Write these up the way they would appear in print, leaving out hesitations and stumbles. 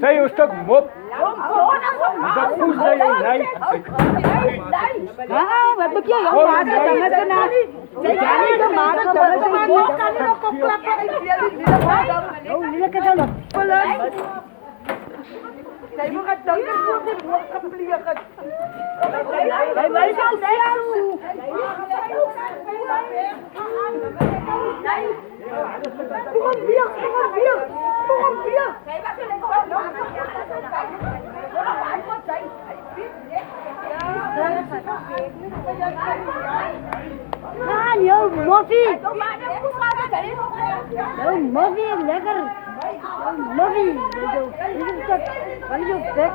Zeg je een stuk mop? Is dat goed dat je nee? Wat moet je jou maken? Dan is het nou. Ja, niet dan maken. Dan is het niet. Kan je nog opklappen? Oh, lekker dan nog. Zij moet het dan voor de mop gepliegen. Wij willen zo snel. Kom op, Bier. Kom op, Bier. Kom op, Bier. Ah, joh, moffie. Oh, moffie, lekker. Oh, moffie. Wat is het bek?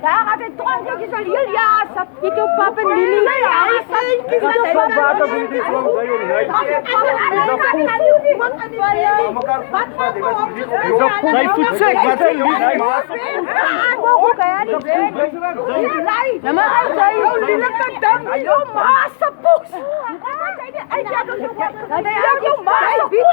Daar gaat het tronkje zo heel ja, je doet papa en Lili. Is dat zo water voor die grond? Zeg je nee? Is dat goed? Zij voet zeg, wat zeg je niet? Ja, maar altijd. Oh, Lili, dat dan. Joh, masterpoes. Joh, masterpoes.